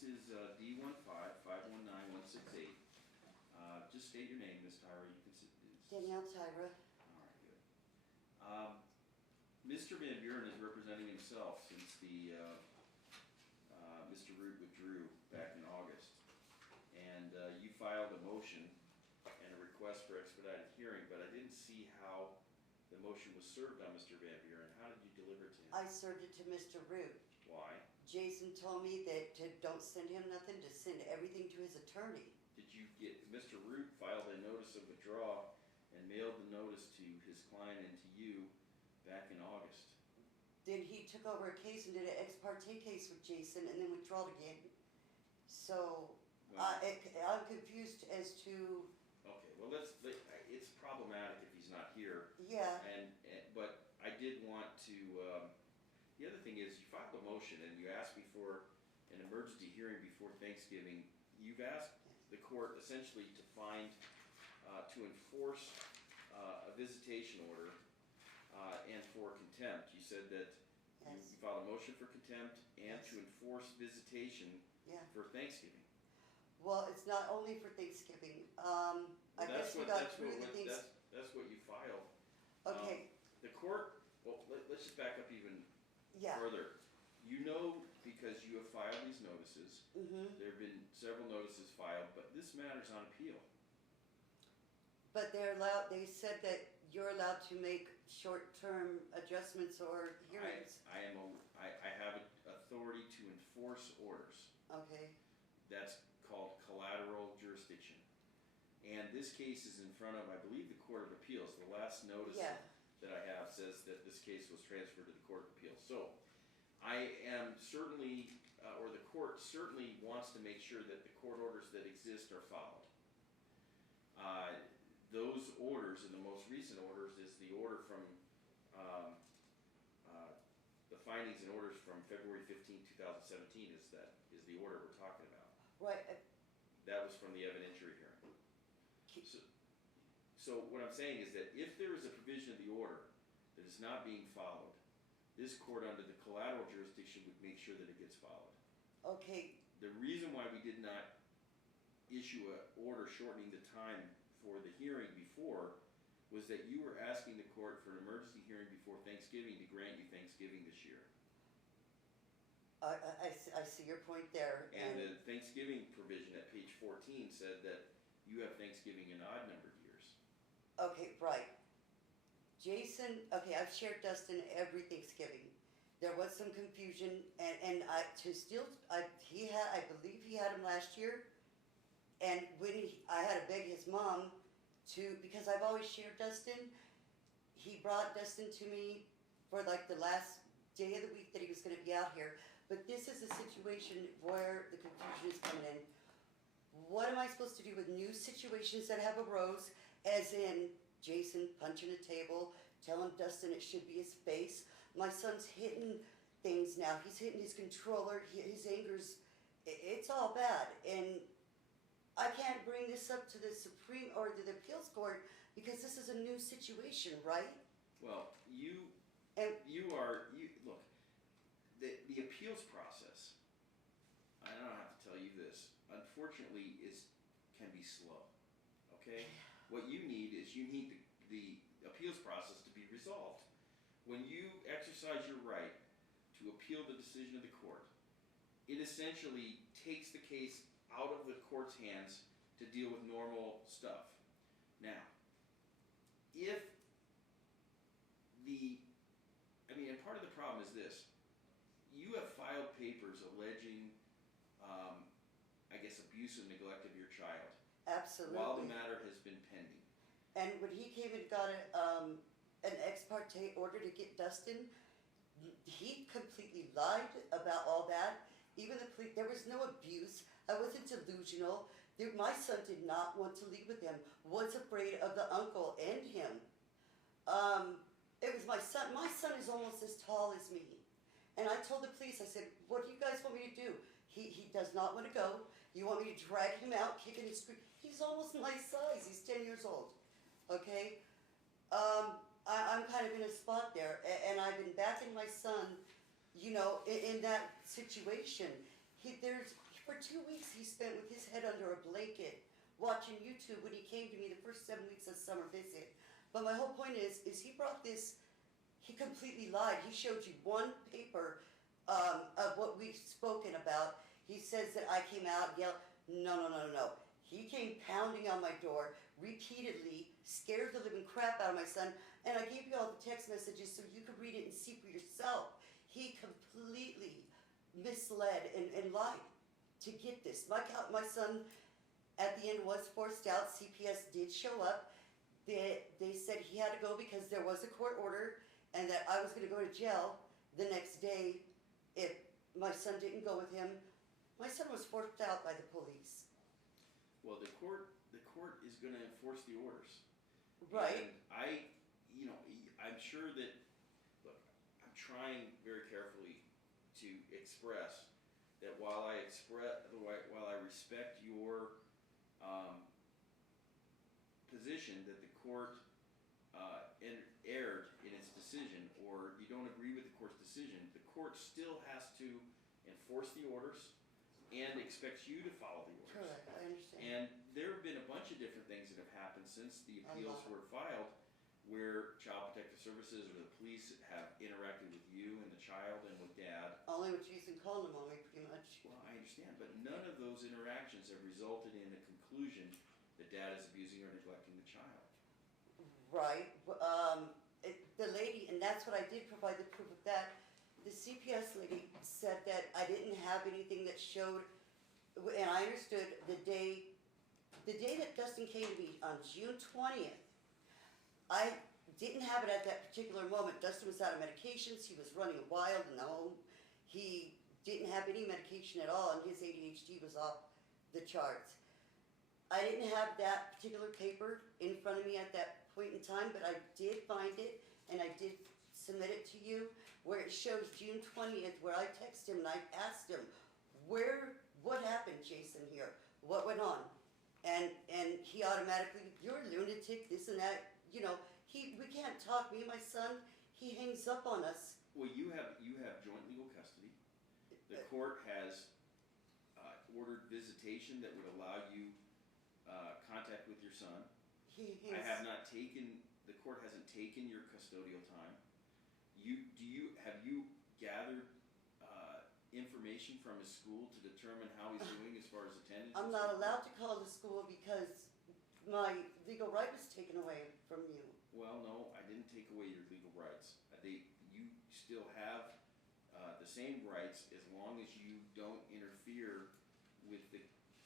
this is D15-519-168. Just state your name, Ms. Tyra. You can sit. Danielle Tyra. All right, good. Mr. Vanburen is representing himself since the Mr. Root withdrew back in August, and you filed a motion and a request for expedited hearing, but I didn't see how the motion was served on Mr. Vanburen. How did you deliver it to him? I served it to Mr. Root. Why? Jason told me that don't send him nothing, to send everything to his attorney. Did you get, Mr. Root filed a notice of withdrawal and mailed the notice to his client and to you back in August. Then he took over a case and did an ex parte case with Jason and then withdrawal again. So I'm confused as to. Okay, well it's problematic if he's not here. Yeah. But I did want to. The other thing is, you filed a motion and you asked me for an emergency hearing before Thanksgiving. You've asked the court essentially to to enforce a visitation order and for contempt. You said that you filed a motion for contempt and to enforce visitation for Thanksgiving. Well, it's not only for Thanksgiving. I guess we got through the things. That's what you filed. Okay. The court, well, let's just back up even further. You know, because you have filed these notices, there have been several notices filed, but this matter's on appeal. But they're allowed. They said that you're allowed to make short-term adjustments or hearings. I have authority to enforce orders. Okay. That's called collateral jurisdiction. And this case is in front of, I believe, the Court of Appeals. The last notice that I have says that this case was transferred to the Court of Appeals. So I am certainly, or the court certainly wants to make sure that the court orders that exist are followed. Those orders, and the most recent orders, is the order from, the findings and orders from February 15, 2017 is the order we're talking about. Right. That was from the evidentiary hearing. So what I'm saying is that if there is a provision of the order that is not being followed, this court under the collateral jurisdiction would make sure that it gets followed. Okay. The reason why we did not issue an order shortening the time for the hearing before was that you were asking the court for an emergency hearing before Thanksgiving to grant you Thanksgiving this year. I see your point there. And the Thanksgiving provision at page 14 said that you have Thanksgiving in odd-numbered years. Okay, right. Jason, okay, I've shared Dustin every Thanksgiving. There was some confusion, and I believe he had him last year. And when I had to beg his mom because I've always shared Dustin, he brought Dustin to me for like the last day of the week that he was going to be out here. But this is a situation where the confusion is coming in. What am I supposed to do with new situations that have arose, as in Jason punching a table, telling Dustin it should be his face? My son's hitting things now. He's hitting his controller. His anger's, it's all bad. And I can't bring this up to the Supreme or to the appeals court because this is a new situation, right? Well, look, the appeals process, I don't have to tell you this, unfortunately can be slow, okay? What you need is the appeals process to be resolved. When you exercise your right to appeal the decision of the court, it essentially takes the case out of the court's hands to deal with normal stuff. Now, and part of the problem is this, you have filed papers alleging, I guess, abuse and neglect of your child. Absolutely. While the matter has been pending. And when he came and got an ex parte order to get Dustin, he completely lied about all that. Even the police, there was no abuse. I wasn't delusional. My son did not want to leave with him. Was afraid of the uncle and him. It was my son. My son is almost as tall as me. And I told the police, I said, what do you guys want me to do? He does not want to go. You want me to drag him out, kicking his scream? He's almost my size. He's 10 years old. Okay? I'm kind of in a spot there. And I've been backing my son, in that situation. For For 2 weeks he spent with his head under a blanket watching YouTube when he came to me the first 7 weeks of summer visit. But my whole point is he brought this, he completely lied. He showed you one paper of what we've spoken about. He says that I came out and yelled. No. He came pounding on my door repeatedly, scared the living crap out of my son, and I gave you all the text messages so you could read it and see for yourself. He completely misled and lied to get this. My son, at the end, was forced out. CPS did show up. They said he had to go because there was a court order and that I was going to go to jail the next day if my son didn't go with him. My son was forced out by the police. Well, the court is going to enforce the orders. Right. And I'm sure that, look, I'm trying very carefully to express that while I respect your position that the court erred in its decision, or you don't agree with the court's decision, the court still has to enforce the orders and expects you to follow the orders. Correct, I understand. And there have been a bunch of different things that have happened since the appeals were filed where Child Protective Services or the police have interacted with you and the child and with Dad. Only with Jason calling him on me, pretty much. Well, I understand, but none of those interactions have resulted in a conclusion that Dad is abusing or neglecting the child. Right. The lady, and that's what I did provide the proof of that. The CPS lady said that I didn't have anything that showed, and I understood the day that Dustin came to me on June 20th, I didn't have it at that particular moment. Dustin was out of medications. He was running wild in the home. He didn't have any medication at all, and his ADHD was off the charts. I didn't have that particular paper in front of me at that point in time, but I did find it, and I did submit it to you, where it shows June 20th, where I texted him and I asked him, what happened, Jason, here? What went on? And he automatically, you're a lunatic, this and that. We can't talk, me and my son, he hangs up on us. Well, you have joint legal custody. The court has ordered visitation that would allow you contact with your son. The court hasn't taken your custodial time. Have you gathered information from his school to determine how he's doing as far as attendance? I'm not allowed to call the school because my legal right was taken away from you. Well, no, I didn't take away your legal rights. You still have the same rights as long as you don't interfere with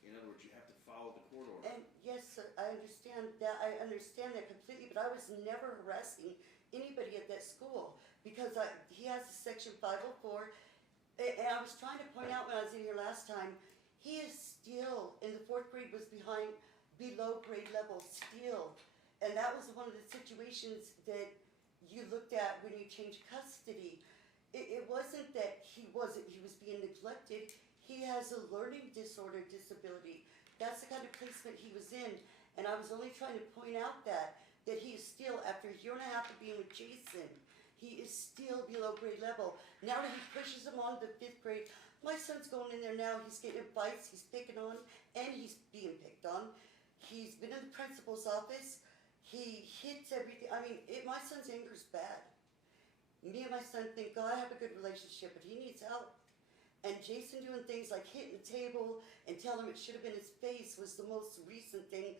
in other words, you have to follow the court order. And yes, sir, I understand that completely, but I was never harassing anybody at that school because he has a section 504, and I was trying to point out when I was in here last time, he is still, in the 4th grade, was below grade level still. And that was one of the situations that you looked at when you changed custody. It wasn't that he was being neglected. He has a learning disorder disability. That's the kind of placement he was in. And I was only trying to point out that he is still, after a year and a half of being with Jason, he is still below grade level. Now that he pushes him on to 5th grade, my son's going in there now, he's getting advice, he's picking on, and he's being picked on. He's been in the principal's office. He hits everything. I mean, my son's anger is bad. Me and my son think, God, I have a good relationship, but he needs help. And Jason doing things like hitting the table and telling him it should have been his face was the most recent thing.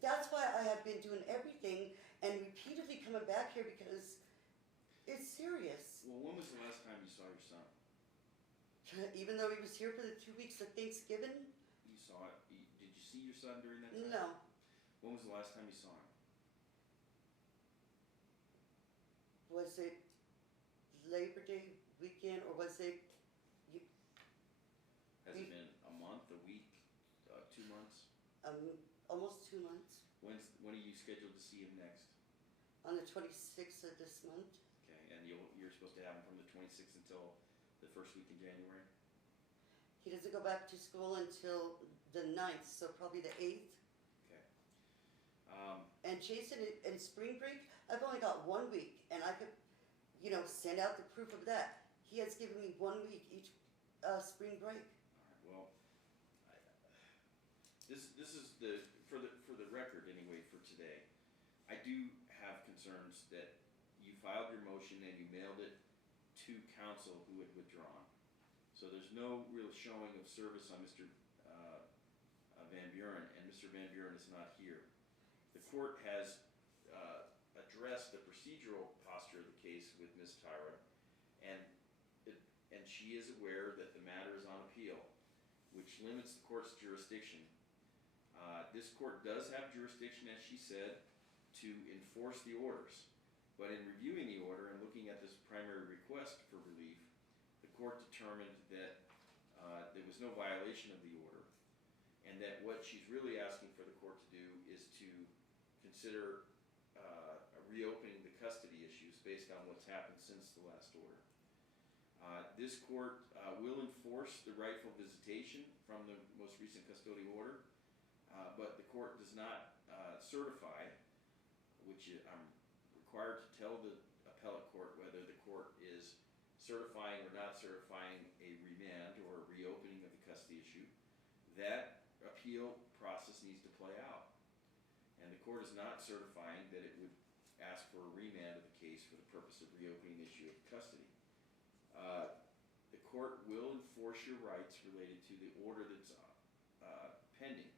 That's why I have been doing everything and repeatedly coming back here because it's serious. Well, when was the last time you saw your son? Even though he was here for the 2 weeks of Thanksgiving? You saw it. Did you see your son during that time? No. When was the last time you saw him? Was it Labor Day weekend or was it... Has it been a month, a week, 2 months? Almost 2 months. When are you scheduled to see him next? On the 26th of this month. Okay, and you're supposed to have him from the 26th until the first week in January? He doesn't go back to school until the 9th, so probably the 8th. Okay. And Jason, in spring break, I've only got 1 week, and I could, send out the proof of that. He has given me 1 week each spring break. All right. Well, I, this is for the record anyway for today. I do have concerns that you filed your motion and you mailed it to counsel who had withdrawn. So there's no real showing of service on Mr. Vanburen, and Mr. Vanburen is not here. The court has addressed the procedural posture of the case with Ms. Tyra, and she is aware that the matter is on appeal, which limits the court's jurisdiction. This court does have jurisdiction, as she said, to enforce the orders. But in reviewing the order and looking at this primary request for relief, the court determined that there was no violation of the order, and that what she's really asking for the court to do is to consider reopening the custody issues based on what's happened since the last order. This court will enforce the rightful visitation from the most recent custodial order, but the court does not certify, which I'm required to tell the appellate court whether the court is certifying or not certifying a remand or a reopening of the custody issue. That appeal process needs to play out. And the court is not certifying that it would ask for a remand of the case for the purpose of reopening the issue of custody. The court will enforce your rights related to the order that's pending.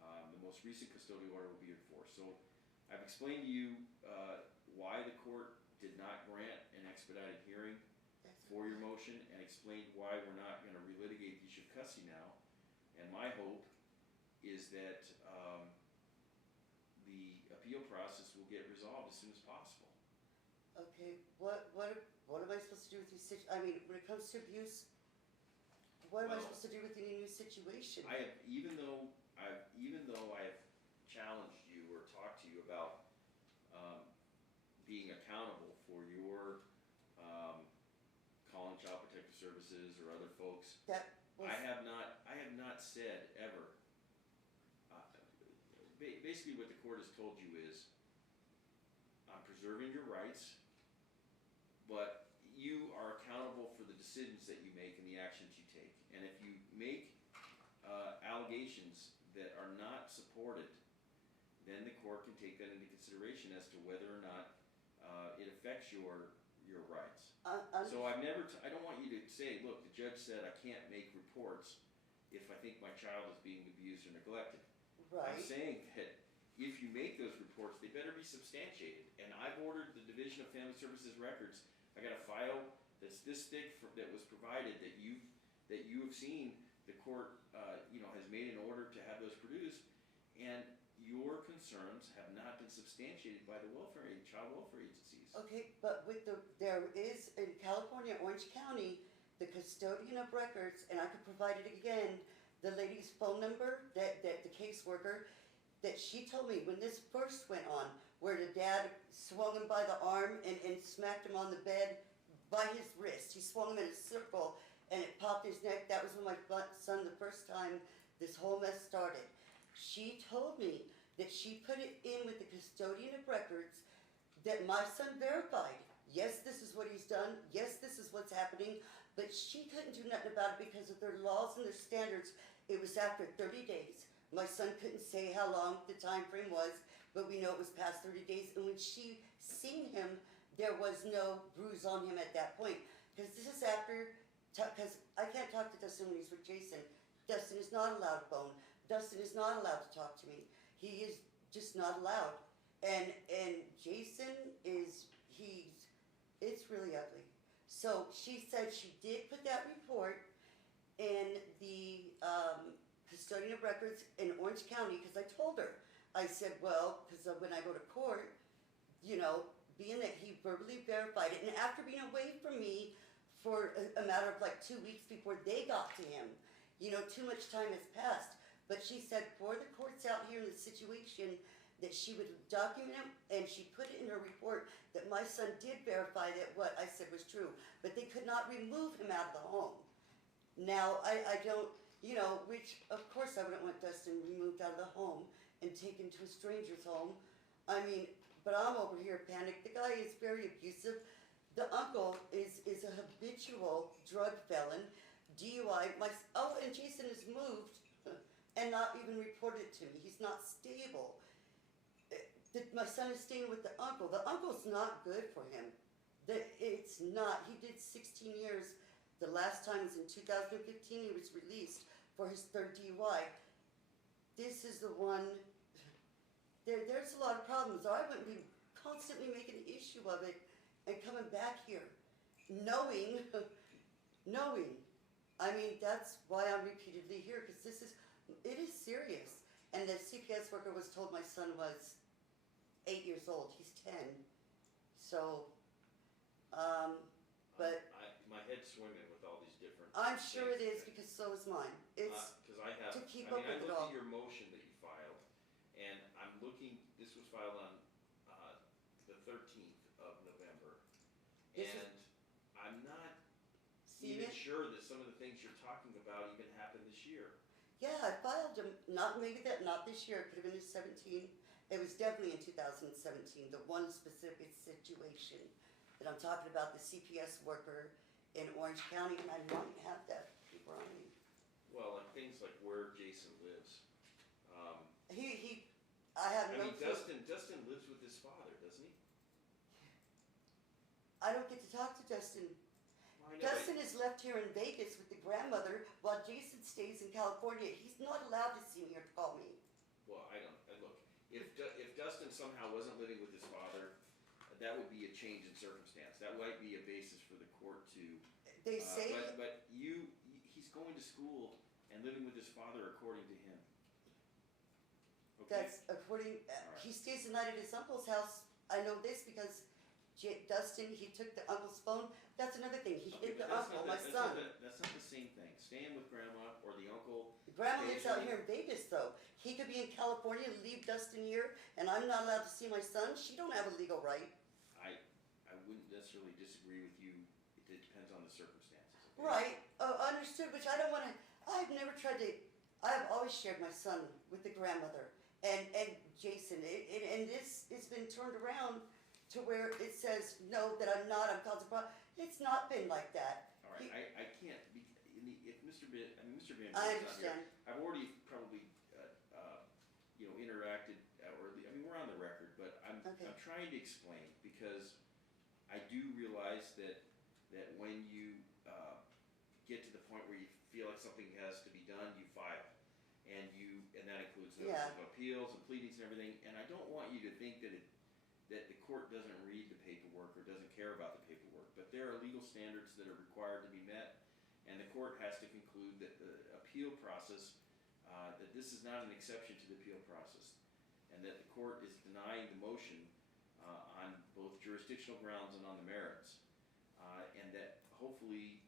The most recent custodial order will be enforced. So I've explained to you why the court did not grant an expedited hearing for your motion, and explained why we're not going to relitigate the issue of custody now. And my hope is that the appeal process will get resolved as soon as possible. Okay, what am I supposed to do with these I mean, when it comes to abuse, what am I supposed to do with any new situation? Even though I have challenged you or talked to you about being accountable for your calling Child Protective Services or other folks, I have not said ever. Basically, what the court has told you is, I'm preserving your rights, but you are accountable for the decisions that you make and the actions you take. And if you make allegations that are not supported, then the court can take that into consideration as to whether or not it affects your rights. So I don't want you to say, look, the judge said I can't make reports if I think my child is being abused or neglected. Right. I'm saying that if you make those reports, they better be substantiated. And I've ordered the Division of Family Services records. I got a file that's this thick that was provided that you have seen. The court, has made an order to have those produced, and your concerns have not been substantiated by the child welfare agencies. Okay, but there is in California, Orange County, the custodian of records, and I could provide it again, the lady's phone number, that the caseworker, that she told me when this first went on, where the dad swung him by the arm and smacked him on the bed by his wrist. He swung him in a circle and it popped his neck. That was when my son, the first time this whole mess started. She told me that she put it in with the custodian of records that my son verified. Yes, this is what he's done. Yes, this is what's happening. But she couldn't do nothing about it because of their laws and their standards. It was after 30 days. My son couldn't say how long the time frame was, but we know it was past 30 days. And when she seen him, there was no bruise on him at that point. Because this is after, because I can't talk to Dustin when he's with Jason. Dustin is not allowed to bone. Dustin is not allowed to talk to me. He is just not allowed. And Jason it's really ugly. So she said she did put that report in the custodian of records in Orange County, because I told her, I said, well, because when I go to court, being that he verbally verified it, and after being away from me for a matter of like 2 weeks before they got to him, too much time has passed. But she said for the courts out here in the situation, that she would document it, and she put it in her report that my son did verify that what I said was true, but they could not remove him out of the home. Now, I don't, which of course I wouldn't want Dustin removed out of the home and taken to a stranger's home. I mean, but I'm over here panicked. The guy is very abusive. The uncle is a habitual drug felon, DUI. And Jason has moved and not even reported it to me. He's not stable. My son is staying with the uncle. The uncle's not good for him. It's not. He did 16 years. The last time was in 2015. He was released for his third DUI. This is the one. There's a lot of problems. I wouldn't be constantly making an issue of it and coming back here, knowing. I mean, that's why I'm repeatedly here, because it is serious. And the CPS worker was told my son was 8 years old. He's 10. So, but my head's swimming with all these different. I'm sure it things. is, because so is mine. It's because I have. to keep I up mean, I with it looked all. at your motion that you filed, and I'm looking. This was filed on the 13th of November, and I'm not even sure that some of the things you're talking about even happened this year. Yeah, I filed them. Not this year. It could have been in 17. It was definitely in 2017. The one specific situation that I'm talking about, the CPS worker in Orange County, and I don't have that paper on me. Well, like things like where Jason lives. I have no clue. Dustin lives with his father, doesn't he? I don't get to talk to Dustin. Well, I know, Dustin is left here in Vegas with the grandmother while Jason stays in California. He's not allowed to see me or call me. Well, I don't. Look, if Dustin somehow wasn't living with his father, that would be a change in circumstance. That might be a basis for the court to. They say. But he's going to school and living with his father according to him. Okay. That's according. Right. He stays the night at his uncle's house. I know this because Dustin, he took the uncle's phone. That's another thing. He hit the uncle, my son. That's not the same thing. Staying with grandma or the uncle. The grandma lives out here in Vegas, though. He could be in California and leave Dustin here, and I'm not allowed to see my son. She don't have a legal right. I wouldn't necessarily disagree with you. It depends on the circumstances. Okay? Right. Understood. Which I don't want to. I've never tried to. I've always shared my son with the grandmother and Jason. And this has been turned around to where it says no, that I'm not. I'm causing problem. It's not been like that. All right. I can't. If Mr. Mr. Van I Buren's not here, understand. I've already probably interacted, we're on the record, but I'm trying to explain because I do realize that when you get to the point where you feel like something has to be done, you file, and that includes notice of appeals and pleadings and everything. And I don't want you to think that the court doesn't read the paperwork or doesn't care about the paperwork, but there are legal standards that are required to be met, and the court has to conclude that the appeal process, that this is not an exception to the appeal process, and that the court is denying the motion on both jurisdictional grounds and on the merits, and that hopefully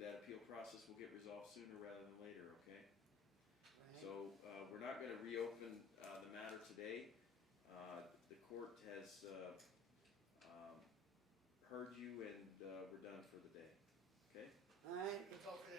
that appeal process will get resolved sooner rather than later. Okay. Right. So we're not going to reopen the matter today. The court has heard you, and we're done for the day. Okay? All right. That's all for